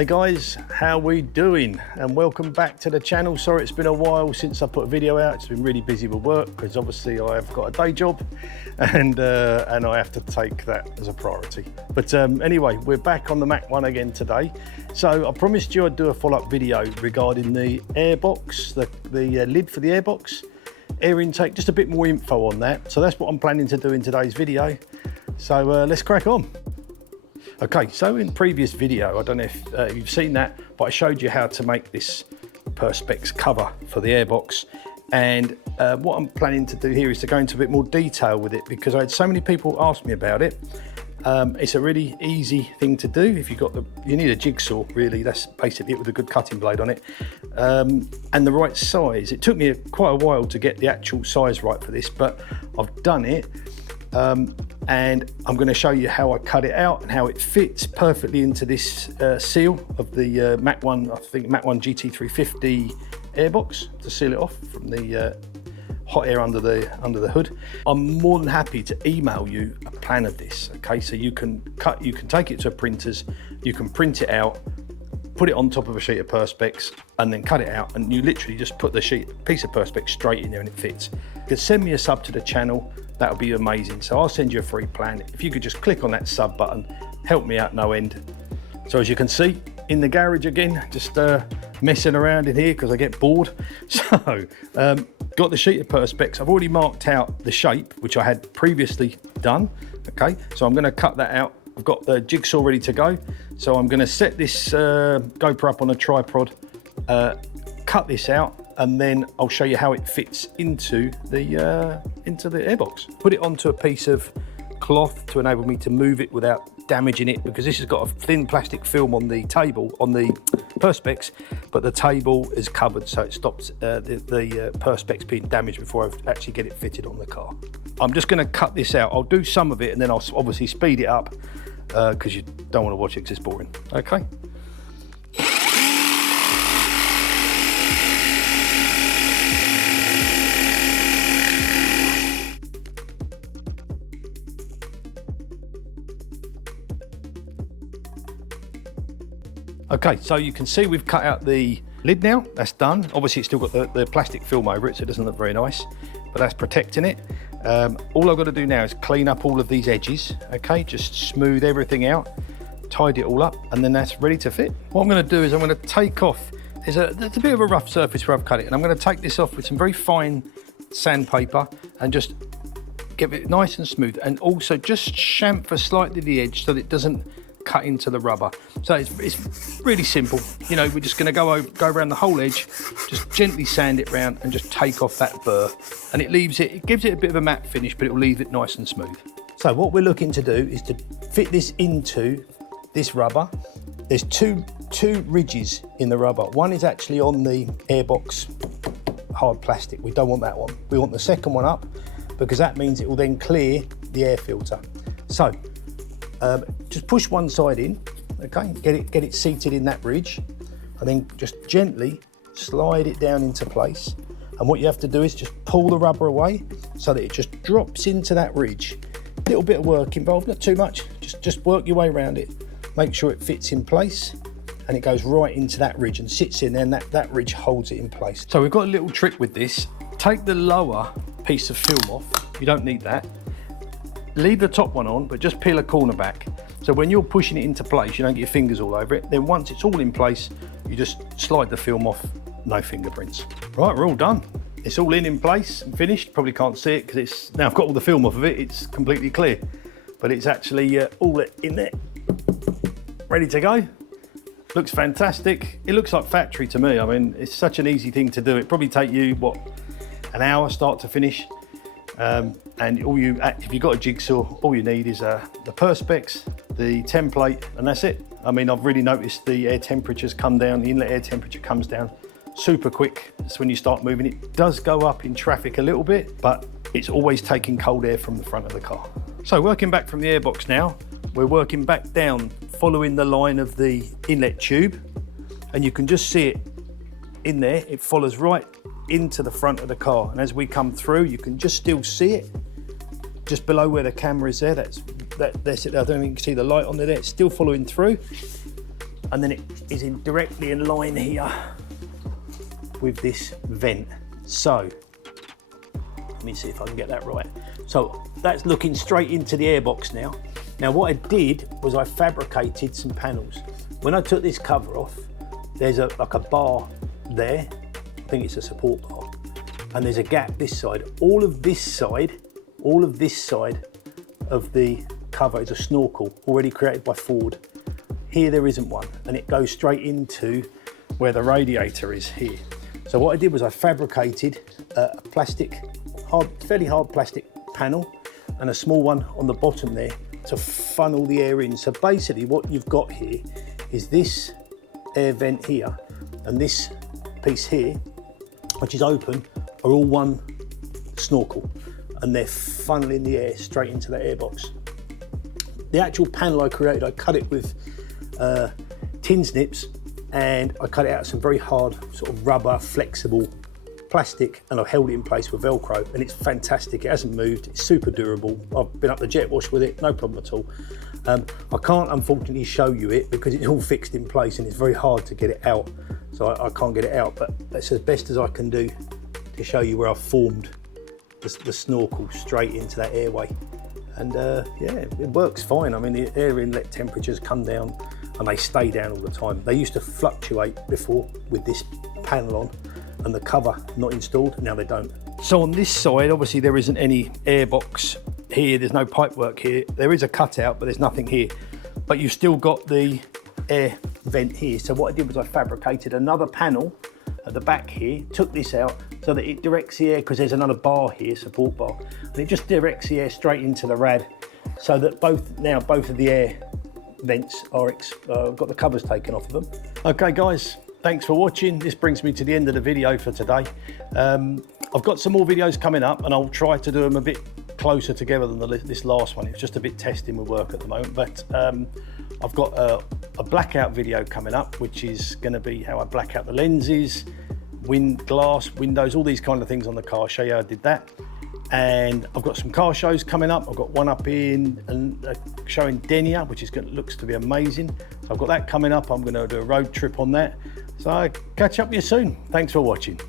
Hey guys, how we doing? And welcome back to the channel. Sorry it's been a while since I put a video out. It's been really busy with work because obviously I've got a day job and I have to take that as a priority. But anyway, we're back on the Mach 1 again today. So I promised you I'd do a follow-up video regarding the airbox, the lid for the airbox, air intake, just a bit more info on that. So that's what I'm planning to do in today's video. So let's crack on. Okay, so in previous video, I don't know if you've seen that, but I showed you how to make this Perspex cover for the airbox. And what I'm planning to do here is to go into a bit more detail with it because I had so many people ask me about it. It's a really easy thing to do. If you need a jigsaw, really, that's basically it with a good cutting blade on it. And the right size. It took me quite a while to get the actual size right for this, but I've done it. And I'm going to show you how I cut it out and how it fits perfectly into this seal of the Mach 1, I think Mach 1 GT350 airbox to seal it off from the hot air under the hood. I'm more than happy to email you a plan of this. Okay, so you can take it to a printer's, you can print it out, put it on top of a sheet of Perspex, and then cut it out, and you literally just put the piece of Perspex straight in there and it fits. You can send me a sub to the channel. That would be amazing. So I'll send you a free plan. If you could just click on that sub button, help me out no end. So as you can see, in the garage again, just messing around in here because I get bored. So got the sheet of Perspex. I've already marked out the shape, which I had previously done. Okay, so I'm gonna cut that out. I've got the jigsaw ready to go. So I'm gonna set this GoPro up on a tripod, cut this out, and then I'll show you how it fits into the airbox. Put it onto a piece of cloth to enable me to move it without damaging it, because this has got a thin plastic film on the table, on the Perspex, but the table is covered, so it stops the Perspex being damaged before I actually get it fitted on the car. I'm just gonna cut this out. I'll do some of it and then I'll obviously speed it up because you don't want to watch it because it's boring. Okay. Okay, so you can see we've cut out the lid now. That's done. Obviously, it's still got the plastic film over it, so it doesn't look very nice, but that's protecting it. All I've got to do now is clean up all of these edges, okay? Just smooth everything out, tidy it all up, and then that's ready to fit. What I'm going to do is I'm going to take off, there's a bit of a rough surface where I've cut it, and I'm going to take this off with some very fine sandpaper and just get it nice and smooth, and also just chamfer slightly the edge so that it doesn't cut into the rubber. So it's really simple. You know, we're just going to go around the whole edge, just gently sand it round and just take off that burr, and it gives it a bit of a matte finish, but it will leave it nice and smooth. So what we're looking to do is to fit this into this rubber. There's two ridges in the rubber. One is actually on the airbox hard plastic. We don't want that one. We want the second one up because that means it will then clear the air filter. So just push one side in, okay, get it seated in that ridge, and then just gently slide it down into place. And what you have to do is just pull the rubber away so that it just drops into that ridge. A little bit of work involved, not too much, just work your way around it. Make sure it fits in place and it goes right into that ridge and sits in there, and that ridge holds it in place. So we've got a little trick with this. Take the lower piece of film off, you don't need that. Leave the top one on, but just peel a corner back. So when you're pushing it into place, you don't get your fingers all over it. Then once it's all in place, you just slide the film off, no fingerprints. Right, we're all done. It's all in place and finished. Probably can't see it because now I've got all the film off of it. It's completely clear, but it's actually all in there, ready to go. Looks fantastic. It looks like factory to me. I mean, it's such an easy thing to do. It probably take you, what, an hour start to finish. And if you've got a jigsaw, all you need is the Perspex, the template, and that's it. I mean, I've really noticed the air temperatures come down, the inlet air temperature comes down super quick. That's when you start moving. It does go up in traffic a little bit, but it's always taking cold air from the front of the car. So working back from the airbox now, we're working back down, following the line of the inlet tube, and you can just see it in there. It follows right into the front of the car, and as we come through, you can just still see it just below where the camera is there. That's it. I don't think you can see the light on there. It's still following through, and then it is directly in line here with this vent. So let me see if I can get that right. So that's looking straight into the airbox now. Now what I did was I fabricated some panels. When I took this cover off, there's like a bar there. I think it's a support bar. And there's a gap this side. All of this side of the cover is a snorkel already created by Ford. Here there isn't one, and it goes straight into where the radiator is here. So what I did was I fabricated a plastic, fairly hard plastic panel and a small one on the bottom there to funnel the air in. So basically what you've got here is this air vent here and this piece here, which is open, are all one snorkel, and they're funneling the air straight into the airbox. The actual panel I created, I cut it with tin snips, and I cut it out of some very hard sort of rubber, flexible plastic, and I've held it in place with Velcro, and it's fantastic. It hasn't moved, it's super durable. I've been up the jet wash with it, no problem at all. I can't unfortunately show you it because it's all fixed in place and it's very hard to get it out. So I can't get it out, but that's as best as I can do to show you where I've formed the snorkel straight into that airway. And yeah, it works fine. I mean, the air inlet temperatures come down and they stay down all the time. They used to fluctuate before with this panel on and the cover not installed, now they don't. So on this side, obviously there isn't any airbox here, there's no pipework here. There is a cutout, but there's nothing here. But you've still got the air vent here. So what I did was I fabricated another panel at the back here, took this out so that it directs the air, because there's another bar here, support bar, and it just directs the air straight into the rad, so that both of the air vents are got the covers taken off of them. Okay guys, thanks for watching. This brings me to the end of the video for today. I've got some more videos coming up and I'll try to do them a bit closer together than this last one. It's just a bit testing with work at the moment, but I've got a blackout video coming up, which is going to be how I black out the lenses, glass, windows, all these kind of things on the car. I'll show you how I did that. And I've got some car shows coming up. I've got one up in showing Denia, which is looks to be amazing. So I've got that coming up. I'm going to do a road trip on that. So I'll catch up with you soon. Thanks for watching.